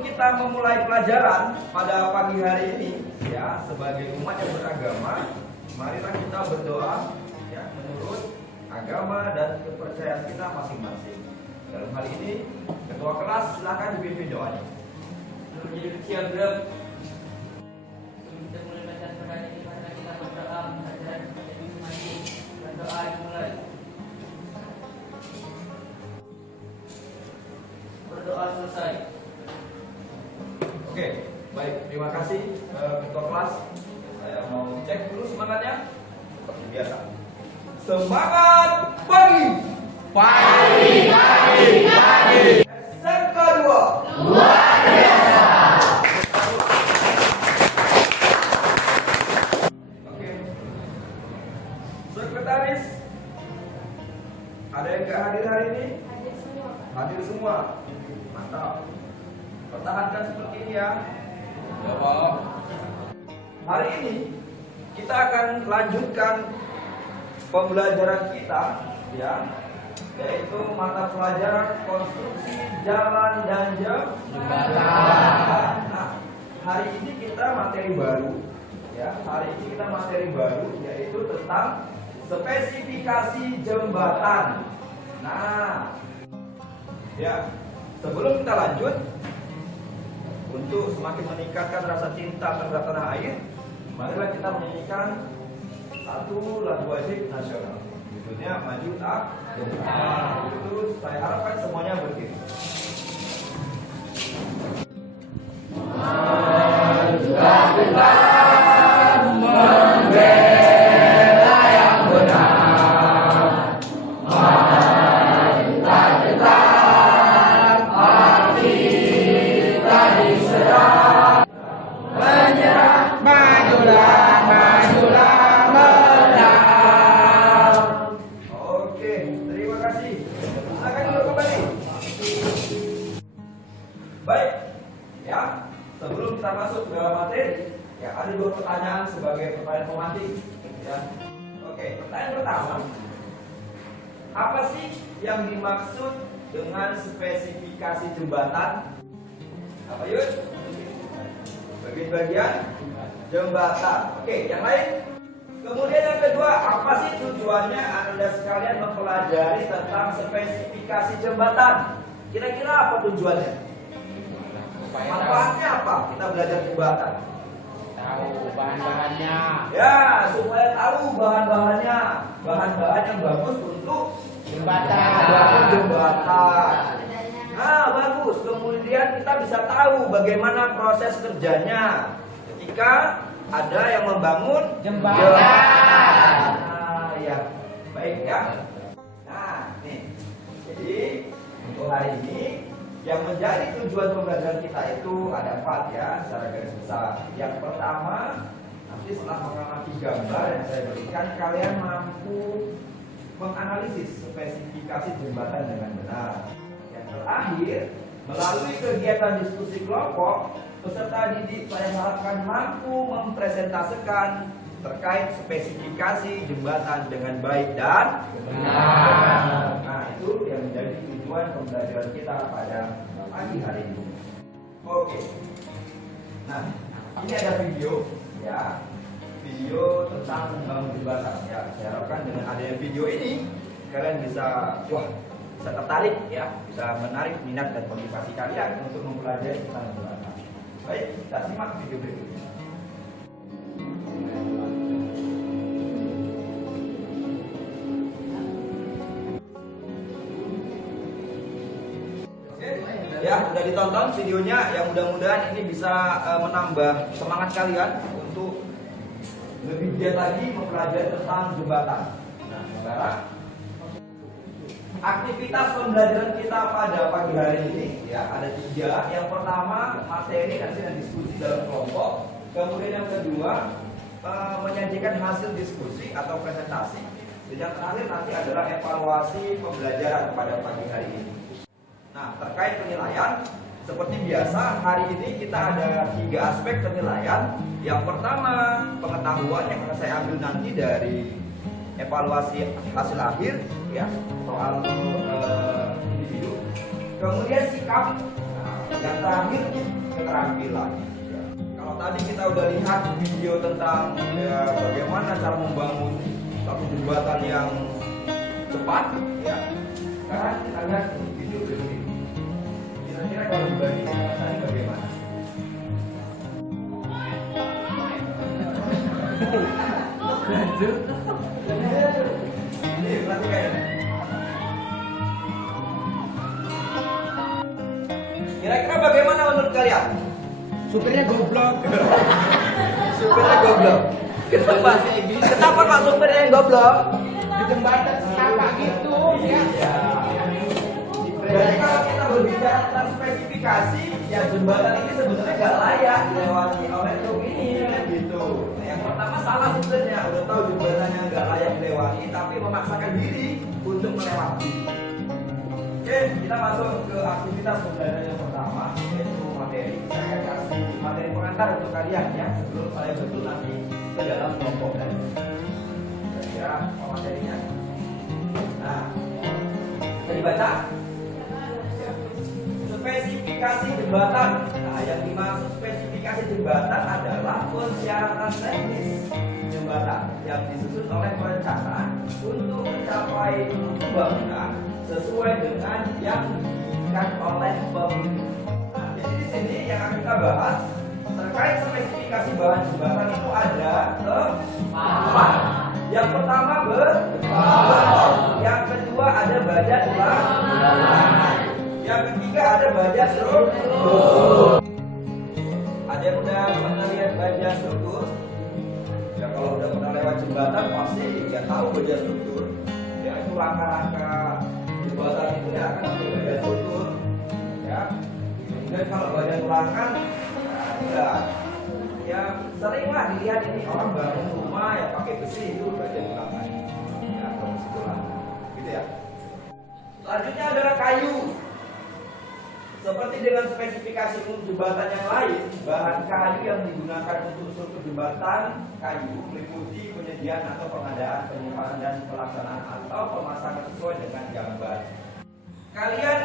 sebelum kita memulai pelajaran pada pagi hari ini, ya, sebagai umat yang beragama, marilah kita berdoa, ya, menurut agama dan kepercayaan kita masing-masing. Dalam hal ini, ketua kelas silakan dipimpin doanya. Menjadi kecil bro. Sebelum kita mulai bacaan pada ini, marilah kita berdoa menghadap menjadi mati. Berdoa dimulai. Berdoa selesai. Oke, baik, terima kasih ketua kelas. Saya mau cek dulu semangatnya. Seperti biasa. Semangat pagi. Pagi, pagi, pagi. SMK 2. Luar biasa. Oke. Sekretaris, ada yang gak hadir hari ini? Hadir semua, Pak. Hadir semua. Mantap. Pertahankan seperti ini ya. Ya, Pak. Hari ini kita akan lanjutkan pembelajaran kita, ya, yaitu mata pelajaran konstruksi jalan dan jembatan. Nah, hari ini kita materi baru, ya. Hari ini kita materi baru yaitu tentang spesifikasi jembatan. Nah, ya, sebelum kita lanjut, untuk semakin meningkatkan rasa cinta terhadap tanah air, marilah kita menyanyikan satu lagu wajib nasional. Judulnya Maju Tak Gentar. Itu saya harapkan semuanya berdiri. Maju tak gentar, membela yang benar. Maju tak gentar, hati tak diserah. Menyerah, majulah, majulah, menang. Oke, terima kasih. Silakan duduk kembali. Baik, ya. Sebelum kita masuk ke dalam materi, ya, ada dua pertanyaan sebagai pertanyaan pemantik, ya. Oke, pertanyaan pertama, apa sih yang dimaksud dengan spesifikasi jembatan? Apa yuk? Bagian-bagian jembatan. Oke, yang lain? Kemudian yang kedua, apa sih tujuannya Anda sekalian mempelajari tentang spesifikasi jembatan? Kira-kira apa tujuannya? Manfaatnya apa kita belajar jembatan? Tahu bahan-bahannya. Ya, supaya tahu bahan-bahannya. Bahan-bahan yang bagus untuk Jembatan. membangun jembatan. Bedanya. Nah, bagus. Kemudian kita bisa tahu bagaimana proses kerjanya ketika ada yang membangun Jembatan. Nah, ya, baik ya. Nah, nih. Jadi untuk hari ini yang menjadi tujuan pembelajaran kita itu ada 4 ya, secara garis besar. Yang pertama, nanti setelah mengamati gambar yang saya berikan, kalian mampu menganalisis spesifikasi jembatan dengan benar. Yang terakhir, melalui kegiatan diskusi kelompok, peserta didik saya harapkan mampu mempresentasikan terkait spesifikasi jembatan dengan baik dan benar. Nah, itu yang menjadi tujuan pembelajaran kita pada pagi hari ini. Oke. Nah, ini ada video, ya, video tentang membangun jembatan. Ya, saya harapkan dengan adanya video ini kalian bisa, wah, bisa tertarik, ya, bisa menarik minat dan motivasi kalian untuk mempelajari tentang jembatan. Baik, kita simak video berikutnya. Ya, sudah ditonton videonya, yang mudah-mudahan ini bisa menambah semangat kalian untuk lebih giat lagi mempelajari tentang jembatan. Nah, sekarang aktivitas pembelajaran kita pada pagi hari ini, ya, ada 3. Yang pertama, materi nanti dan diskusi dalam kelompok. Kemudian yang kedua, menyajikan hasil diskusi atau presentasi. Dan yang terakhir nanti adalah evaluasi pembelajaran pada pagi hari ini. Nah, terkait penilaian, seperti biasa, hari ini kita ada 3 aspek penilaian. Yang pertama, pengetahuan yang akan saya ambil nanti dari evaluasi hasil akhir, ya, soal individu. Kemudian sikap. Nah, Yang terakhir keterampilan. Ya. Kalau tadi kita udah lihat video tentang ya, bagaimana cara membangun satu jembatan yang cepat, ya. Sekarang kita lihat video berikut ini. Kira-kira kalau dibandingkan dengan tadi bagaimana? Ini perhatikan. Kira-kira bagaimana menurut kalian? Supirnya goblok. Supirnya goblok. Kenapa sih? Kenapa kok supirnya yang goblok? Di jembatan siapa gitu ya? Iya. Jadi kalau kita berbicara tentang spesifikasi, ya jembatan ini sebenarnya nggak layak dilewati oleh truk ini, kan gitu. Nah, yang pertama salah sebenarnya, udah tahu jembatannya nggak layak dilewati, tapi memaksakan diri untuk melewati. Oke, kita masuk ke aktivitas pembelajaran yang pertama, yaitu materi. Saya akan kasih materi pengantar untuk kalian ya, sebelum saya betul nanti ke dalam kelompok tadi. Kira-kira apa materinya? Nah, bisa dibaca. Spesifikasi jembatan. Nah, yang dimaksud spesifikasi jembatan adalah persyaratan teknis jembatan yang disusun oleh perencana untuk mencapai pembangunan sesuai dengan yang diinginkan oleh pemilik. Nah, jadi di sini yang akan kita bahas terkait spesifikasi bahan jembatan itu ada empat. Yang pertama beton, yang kedua ada baja tulang, yang ketiga ada baja struktur. Ada yang udah pernah lihat baja struktur? Ya kalau udah pernah lewat jembatan pasti ya tahu baja struktur. Ya itu rangka-rangka jembatan itu ya akan pakai baja struktur. Ya. Kemudian kalau baja tulang kan ya seringlah dilihat ini orang bangun rumah ya pakai besi itu baja tulang. Ya kalau besi tulang. Gitu ya. Selanjutnya adalah kayu. Seperti dengan spesifikasi untuk jembatan yang lain, bahan kayu yang digunakan untuk struktur jembatan kayu meliputi penyediaan atau pengadaan, penyimpanan dan pelaksanaan atau pemasangan sesuai dengan gambar. Kalian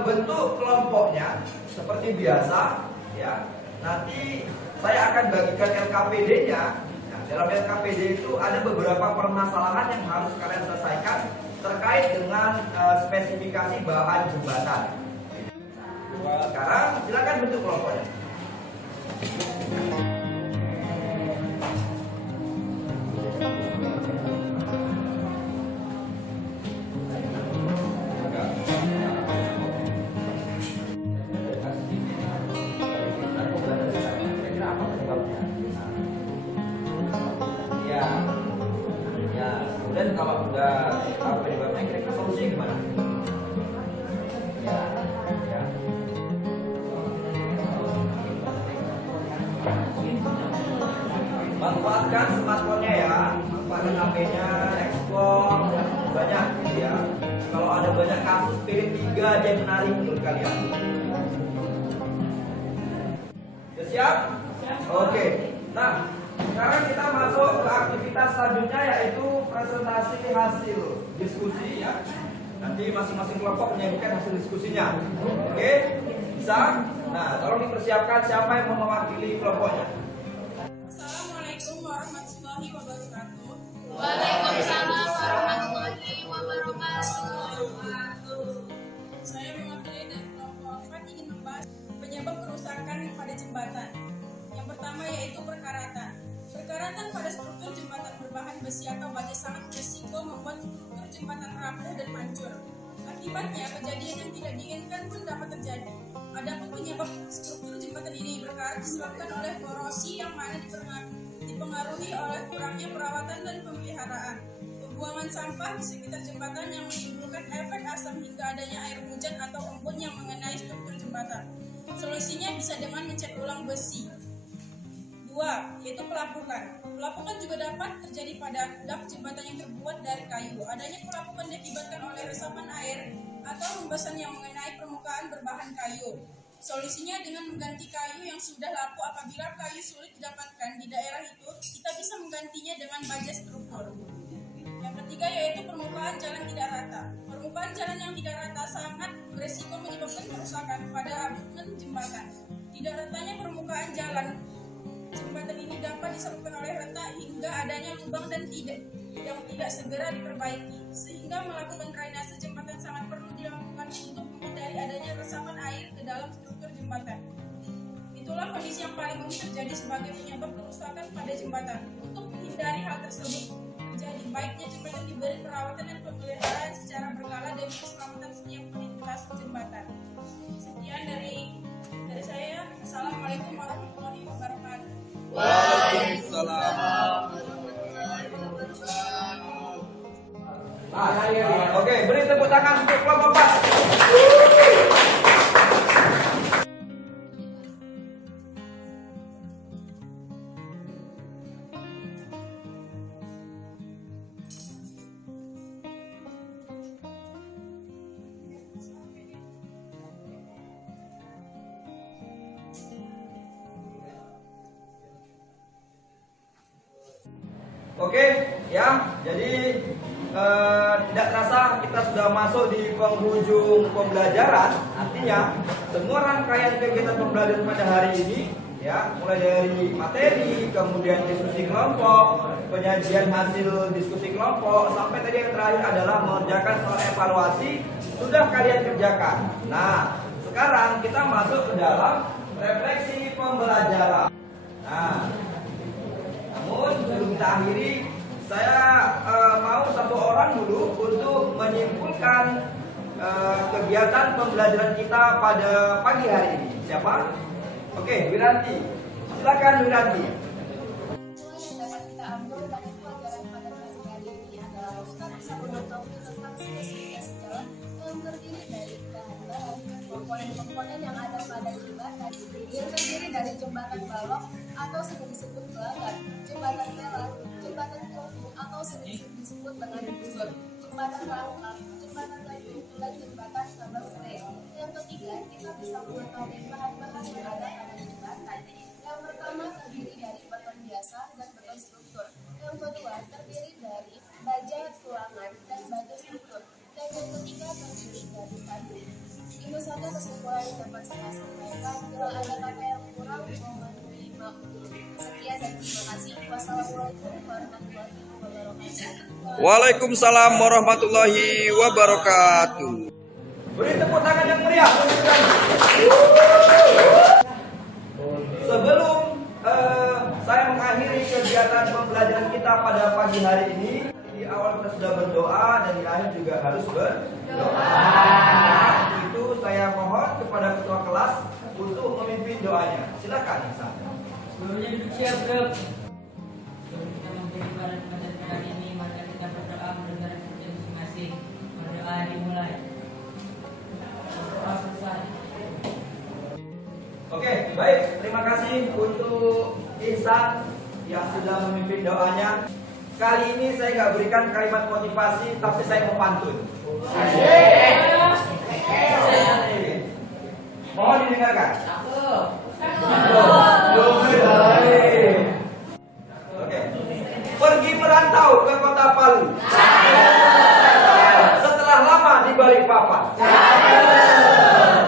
bentuk kelompoknya seperti biasa, ya. Nanti saya akan bagikan LKPD-nya. Nah, dalam LKPD itu ada beberapa permasalahan yang harus kalian selesaikan terkait dengan spesifikasi bahan jembatan. Sekarang silakan bentuk kelompoknya. Ya, kemudian kalau udah tahu penyebabnya, kira-kira solusinya gimana? Manfaatkan smartphone-nya ya, manfaatkan HP-nya, explore banyak gitu ya. Kalau ada banyak kasus, pilih 3 aja yang menarik menurut kalian. Sudah siap? Oke. Nah, sekarang kita masuk ke aktivitas selanjutnya yaitu presentasi hasil diskusi ya. Nanti masing-masing kelompok menyajikan hasil diskusinya. Oke? Bisa? Nah, tolong dipersiapkan siapa yang mau mewakili kelompoknya. Assalamualaikum warahmatullahi wabarakatuh. Waalaikumsalam warahmatullahi wabarakatuh. Saya mewakili dari kelompok 4 ingin membahas penyebab kerusakan pada jembatan. Yang pertama yaitu perkaratan. Perkaratan pada struktur jembatan berbahan besi atau baja sangat berisiko membuat struktur jembatan rapuh dan hancur. Akibatnya kejadian yang tidak diinginkan pun dapat terjadi. Adapun penyebab struktur jembatan ini berkarat disebabkan oleh korosi yang mana dipengaruhi oleh kurangnya perawatan dan pemeliharaan, pembuangan sampah di sekitar jembatan yang menimbulkan efek asam hingga adanya air hujan atau embun yang mengenai struktur jembatan. Solusinya bisa dengan mencat ulang besi. 2. Yaitu pelapukan. Pelapukan juga dapat terjadi pada dak jembatan yang terbuat dari kayu. Adanya pelapukan diakibatkan oleh resapan air atau hembusan yang mengenai permukaan berbahan kayu. Solusinya dengan mengganti kayu yang sudah lapuk. Apabila kayu sulit didapatkan di daerah itu, kita bisa menggantinya dengan baja struktur. Yang ketiga yaitu permukaan jalan tidak rata. Permukaan beban jalan yang tidak rata sangat beresiko menyebabkan kerusakan pada abutmen jembatan. Tidak ratanya permukaan jalan jembatan ini dapat disebabkan oleh retak hingga adanya lubang dan yang tidak segera diperbaiki, sehingga melakukan drainase jembatan sangat perlu dilakukan untuk menghindari adanya resapan air ke dalam struktur jembatan. Itulah kondisi yang paling umum terjadi sebagai penyebab kerusakan pada jembatan. Untuk menghindari hal tersebut terjadi, baiknya jembatan diberi perawatan dan pemeliharaan secara berkala demi keselamatan setiap lintas jembatan. Sekian dari saya. Assalamualaikum warahmatullahi wabarakatuh. Oke, beri tepuk tangan untuk kelompok 4. Oke, ya. Jadi tidak terasa kita sudah masuk di penghujung pembelajaran. Artinya semua rangkaian kegiatan pembelajaran pada hari ini, ya, mulai dari materi, kemudian diskusi kelompok, penyajian hasil diskusi kelompok, sampai tadi yang terakhir adalah mengerjakan soal evaluasi, sudah kalian kerjakan. Nah, sekarang kita masuk ke dalam refleksi pembelajaran. Nah, namun sebelum kita akhiri, saya mau satu orang dulu untuk menyimpulkan kegiatan pembelajaran kita pada pagi hari ini. Siapa? Oke, Wiranti. Silakan Wiranti. Yang dapat kita ambil dari pelajaran pada pagi hari ini adalah kita bisa mengetahui tentang spesifikasi jalan yang terdiri dari bahan-bahan, komponen-komponen yang ada pada jembatan, yang terdiri dari jembatan balok atau sering disebut belagan, jembatan pelar, jembatan kelungkung atau sering disebut dengan busur, jembatan rangka, jembatan gantung, dan jembatan tambang serai. Yang ketiga, kita bisa mengetahui bahan-bahan yang ada pada jembatan. Yang pertama terdiri dari beton biasa dan beton struktur. Yang kedua terdiri dari baja tulangan dan baja struktur. Dan yang ketiga terdiri dari kayu. Itu saja kesimpulan yang dapat saya sampaikan. Bila ada kata yang kurang, mohon dimaklumi. Sekian dan terima kasih. Wassalamualaikum warahmatullahi wabarakatuh. Waalaikumsalam warahmatullahi wabarakatuh. Beri tepuk tangan yang meriah. Sebelum saya mengakhiri kegiatan pembelajaran kita pada pagi hari ini, di awal kita sudah berdoa dan di akhir juga harus berdoa. Itu saya mohon kepada ketua kelas untuk memimpin doanya. Silakan Ihsan. Sebelumnya duduk siap, bro. Sebelum kita memberi pelajaran hari ini, mari kita berdoa mendengar kerja masing-masing. Berdoa dimulai. Berdoa selesai. Oke, baik. Terima kasih untuk Ihsan yang sudah memimpin doanya. Kali ini saya nggak berikan kalimat motivasi, tapi saya mau pantun. Mohon didengarkan. Oke. Pergi merantau ke kota Palu. Setelah lama di Balikpapan.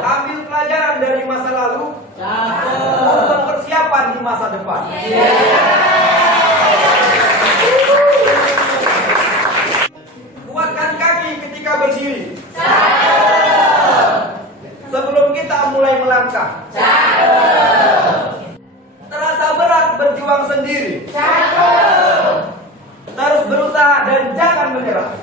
Ambil pelajaran dari masa lalu. Untuk persiapan di masa depan. Kuatkan kaki ketika berdiri. Sebelum kita mulai melangkah. Terasa berat berjuang sendiri. Terus berusaha dan jangan menyerah.